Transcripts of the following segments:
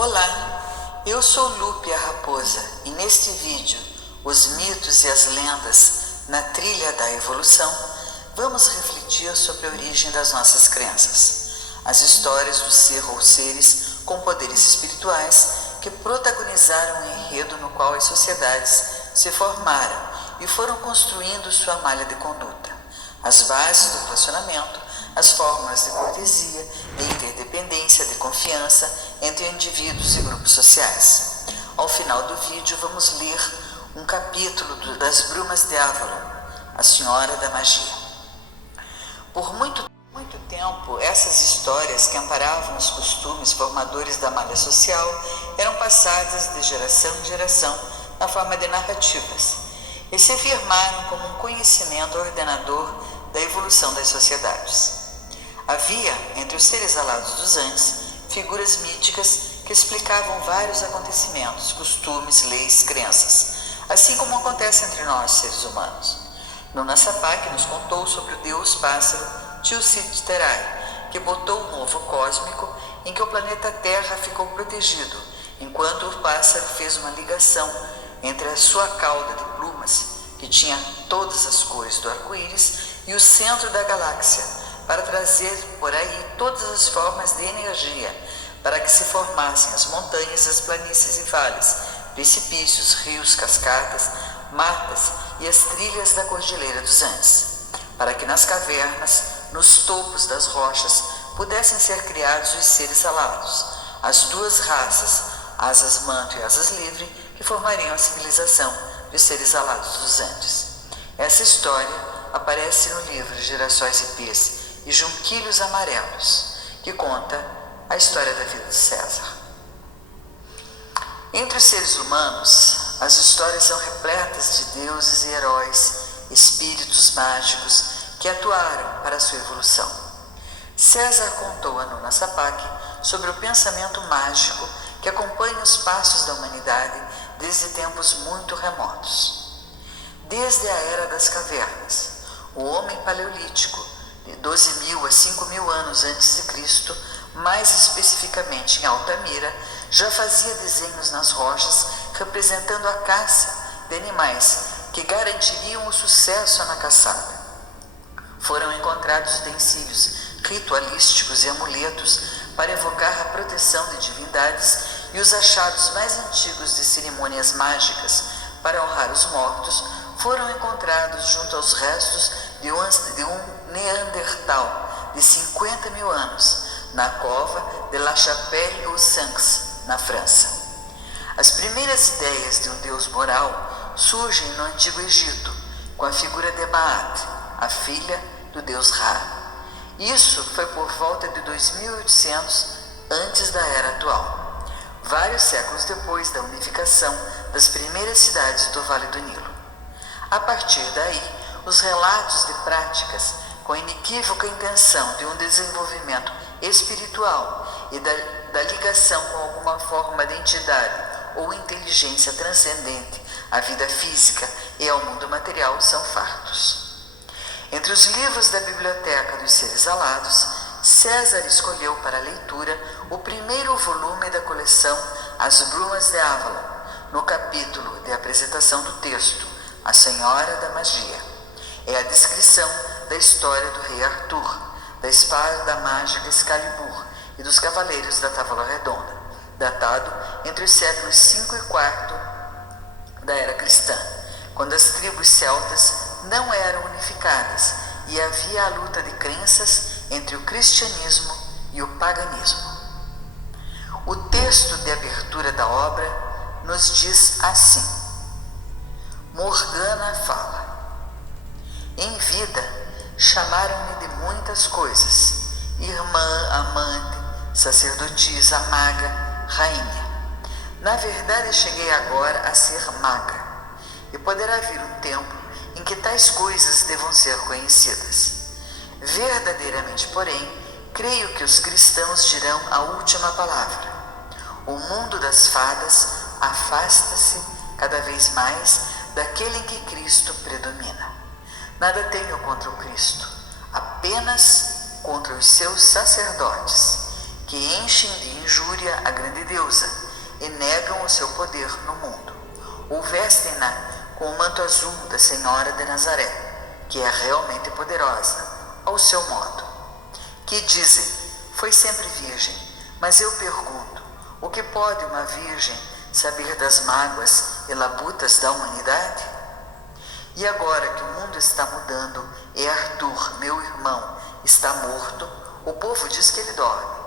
Olá, eu sou Lupe a Raposa e neste vídeo, Os mitos e as lendas na trilha da evolução, vamos refletir sobre a origem das nossas crenças, as histórias do ser ou seres com poderes espirituais que protagonizaram o enredo no qual as sociedades se formaram e foram construindo sua malha de conduta, as bases do relacionamento, as fórmulas de cortesia, de interdependência, de confiança entre indivíduos e grupos sociais. Ao final do vídeo, vamos ler um capítulo das Brumas de Avalon, a Senhora da Magia. Por muito tempo, essas histórias que amparavam os costumes formadores da malha social eram passadas de geração em geração na forma de narrativas e se afirmaram como um conhecimento ordenador da evolução das sociedades. Havia, entre os seres alados dos Andes, figuras míticas que explicavam vários acontecimentos, costumes, leis, crenças, assim como acontece entre nós, seres humanos. Nuna Sapak nos contou sobre o deus pássaro Tilsit-Terai, que botou um ovo cósmico em que o planeta Terra ficou protegido, enquanto o pássaro fez uma ligação entre a sua cauda de plumas, que tinha todas as cores do arco-íris, e o centro da galáxia, para trazer por aí todas as formas de energia, para que se formassem as montanhas, as planícies e vales, precipícios, rios, cascatas, matas e as trilhas da Cordilheira dos Andes, para que nas cavernas, nos topos das rochas, pudessem ser criados os seres alados, as duas raças, asas manto e asas livre, que formariam a civilização dos seres alados dos Andes. Essa história aparece no livro Girassóis e Pés e Junquilhos Amarelos, que conta a história da vida de César. Entre os seres humanos, as histórias são repletas de deuses e heróis, espíritos mágicos que atuaram para a sua evolução. César contou a Nuna Sapak sobre o pensamento mágico que acompanha os passos da humanidade desde tempos muito remotos. Desde a Era das Cavernas, o homem paleolítico, de 12.000 a 5.000 anos antes de Cristo, mais especificamente em Altamira, já fazia desenhos nas rochas representando a caça de animais que garantiriam o sucesso na caçada. Foram encontrados utensílios ritualísticos e amuletos para evocar a proteção de divindades e os achados mais antigos de cerimônias mágicas para honrar os mortos foram encontrados junto aos restos de um Neandertal de 50.000 anos, na cova de La Chapelle-aux-Saints, na França. As primeiras ideias de um deus moral surgem no Antigo Egito, com a figura de Maat, a filha do deus Ra. Isso foi por volta de 2800 antes da Era atual, vários séculos depois da unificação das primeiras cidades do Vale do Nilo. A partir daí, os relatos de práticas com a inequívoca intenção de um desenvolvimento espiritual e da ligação com alguma forma de entidade ou inteligência transcendente à vida física e ao mundo material são fartos. Entre os livros da Biblioteca dos Seres Alados, César escolheu para a leitura o primeiro volume da coleção As Brumas de Avalon, no capítulo de apresentação do texto, A Senhora da Magia. É a descrição da história do rei Arthur, da espada mágica Excalibur e dos cavaleiros da Távola Redonda, datado entre os séculos V e IV da Era Cristã, quando as tribos celtas não eram unificadas e havia a luta de crenças entre o cristianismo e o paganismo. O texto de abertura da obra nos diz assim: Morgana fala. Em vida, chamaram-me de muitas coisas: irmã, amante, sacerdotisa, maga, rainha. Na verdade, cheguei agora a ser maga, e poderá vir um tempo em que tais coisas devam ser conhecidas. Verdadeiramente, porém, creio que os cristãos dirão a última palavra. O mundo das fadas afasta-se cada vez mais daquele em que Cristo predomina. Nada tenho contra o Cristo, apenas contra os seus sacerdotes, que enchem de injúria a grande deusa e negam o seu poder no mundo. Ou vestem-na com o manto azul da Senhora de Nazaré, que é realmente poderosa, ao seu modo. Que dizem, foi sempre virgem, mas eu pergunto, o que pode uma virgem saber das mágoas e labutas da humanidade? E agora que o mundo está mudando e Arthur, meu irmão, está morto, o povo diz que ele dorme.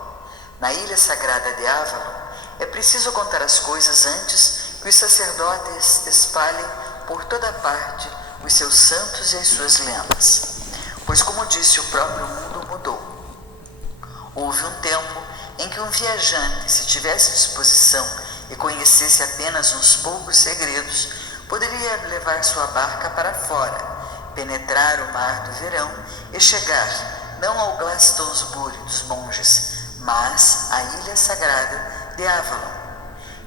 Na ilha sagrada de Avalon, é preciso contar as coisas antes que os sacerdotes espalhem por toda parte os seus santos e as suas lendas. Pois, como disse, o próprio mundo mudou. Houve um tempo em que um viajante, se tivesse disposição e conhecesse apenas uns poucos segredos, poderia levar sua barca para fora, penetrar o mar do verão e chegar não ao Glastonbury dos monges, mas à ilha sagrada de Avalon.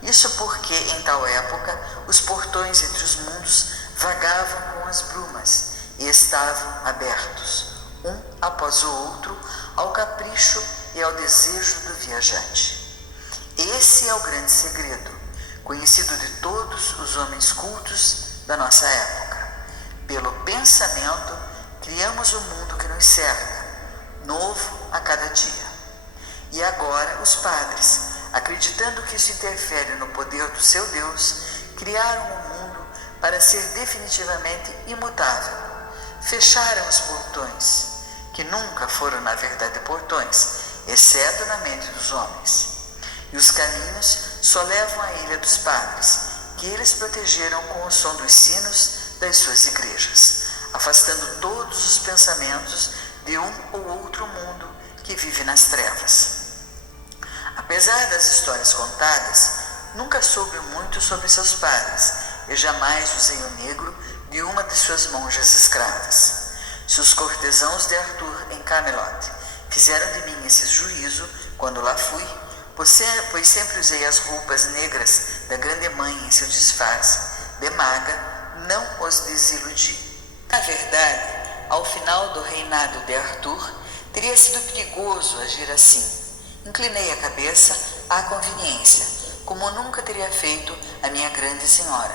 Isso porque, em tal época, os portões entre os mundos vagavam com as brumas e estavam abertos, um após o outro, ao capricho e ao desejo do viajante. Esse é o grande segredo, conhecido de todos os homens cultos da nossa época. Pelo pensamento, criamos o mundo que nos cerca, novo a cada dia. E agora os padres, acreditando que isso interfere no poder do seu Deus, criaram o mundo para ser definitivamente imutável. Fecharam os portões, que nunca foram na verdade portões, exceto na mente dos homens. E os caminhos só levam à ilha dos padres, que eles protegeram com o som dos sinos das suas igrejas, afastando todos os pensamentos de um ou outro mundo que vive nas trevas. Apesar das histórias contadas, nunca soube muito sobre seus padres e jamais usei o negro de uma de suas monjas escravas. Se os cortesãos de Arthur em Camelot fizeram de mim esse juízo quando lá fui, pois sempre usei as roupas negras da grande mãe em seu disfarce de maga, não os desiludi. Na verdade, ao final do reinado de Arthur, teria sido perigoso agir assim. Inclinei a cabeça à conveniência, como nunca teria feito a minha grande senhora,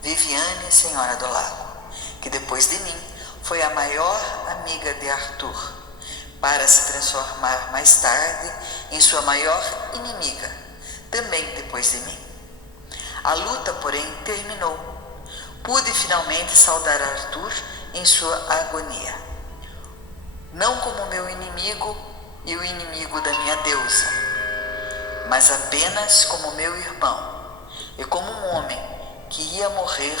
Viviane, Senhora do Lago, que depois de mim foi a maior amiga de Arthur, para se transformar mais tarde em sua maior inimiga, também depois de mim. A luta, porém, terminou. Pude finalmente saudar Arthur em sua agonia, não como meu inimigo e o inimigo da minha deusa, mas apenas como meu irmão e como um homem que ia morrer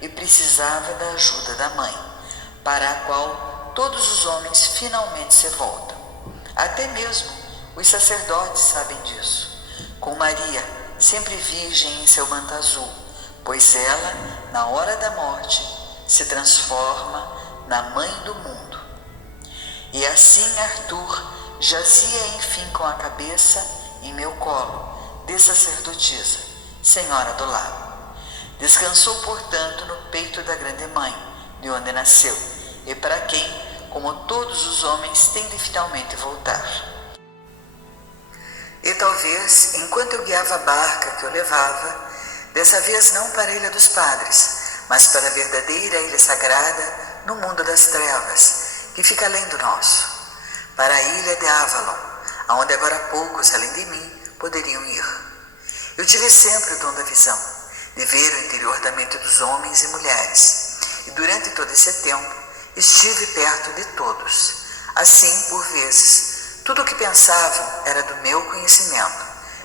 e precisava da ajuda da mãe, para a qual todos os homens finalmente se voltam. Até mesmo os sacerdotes sabem disso, com Maria sempre virgem em seu manto azul, pois ela, na hora da morte, se transforma na mãe do mundo. E assim Arthur jazia enfim com a cabeça em meu colo, de sacerdotisa, Senhora do Lago. Descansou, portanto, no peito da grande mãe, de onde nasceu, e para quem, como todos os homens, tem de finalmente voltar. E talvez, enquanto eu guiava a barca que eu levava, dessa vez não para a Ilha dos Padres, mas para a verdadeira ilha sagrada no mundo das trevas, que fica além do nosso, para a ilha de Avalon, aonde agora poucos, além de mim, poderiam ir. Eu tive sempre o dom da visão, de ver o interior da mente dos homens e mulheres, e durante todo esse tempo estive perto de todos. Assim, por vezes, tudo o que pensavam era do meu conhecimento,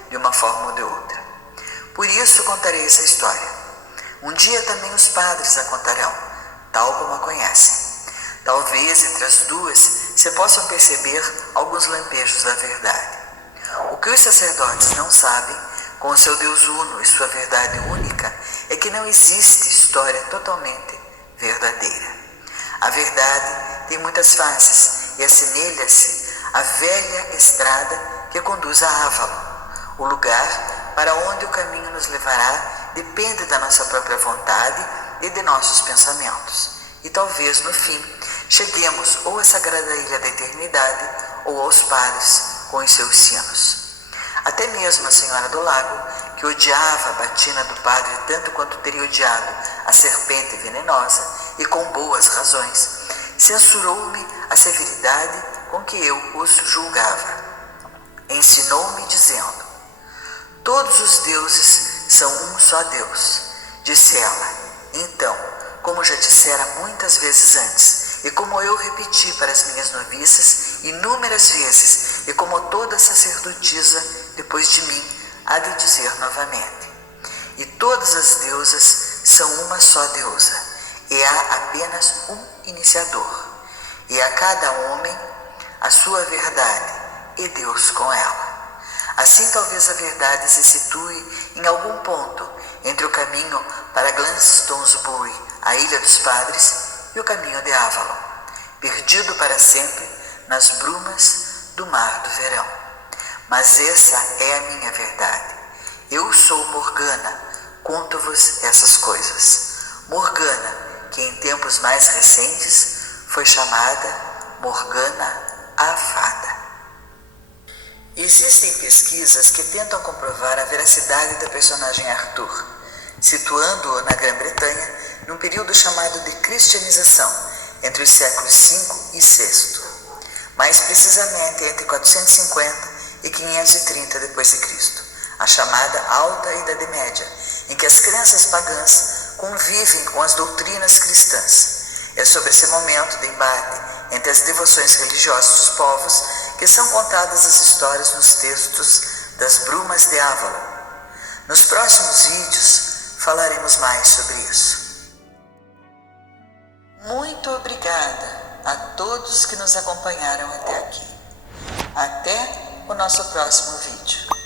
de uma forma ou de outra. Por isso contarei essa história. Um dia também os padres a contarão, tal como a conhecem. Talvez entre as duas se possam perceber alguns lampejos da verdade. O que os sacerdotes não sabem, com o seu Deus uno e sua verdade única, é que não existe história totalmente verdadeira. A verdade tem muitas faces e assemelha-se à velha estrada que conduz a Avalon. O lugar para onde o caminho nos levará depende da nossa própria vontade e de nossos pensamentos. E talvez, no fim, cheguemos ou à sagrada ilha da eternidade ou aos padres com os seus sinos. Até mesmo a Senhora do Lago, que odiava a batina do padre tanto quanto teria odiado a serpente venenosa, e com boas razões, censurou-me a severidade com que eu os julgava. Ensinou-me dizendo: todos os deuses são um só Deus. Disse ela: então, como já dissera muitas vezes antes, e como eu repeti para as minhas noviças inúmeras vezes, e como toda sacerdotisa depois de mim há de dizer novamente: e todas as deusas são uma só deusa, e há apenas um iniciador, e a cada homem a sua verdade, e Deus com ela. Assim talvez a verdade se situe em algum ponto entre o caminho para Glastonbury, a Ilha dos Padres, e o caminho de Avalon, perdido para sempre nas brumas do mar do verão. Mas essa é a minha verdade. Eu sou Morgana, conto-vos essas coisas. Morgana, que em tempos mais recentes foi chamada Morgana a Fada. Existem pesquisas que tentam comprovar a veracidade da personagem Arthur, situando-o na Grã-Bretanha num período chamado de cristianização, entre os séculos V e VI, mais precisamente entre 450 e 530 d.C., a chamada Alta Idade Média, em que as crenças pagãs convivem com as doutrinas cristãs. É sobre esse momento de embate entre as devoções religiosas dos povos que são contadas as histórias nos textos das Brumas de Avalon. Nos próximos vídeos falaremos mais sobre isso. Muito obrigada a todos que nos acompanharam até aqui. Até o nosso próximo vídeo.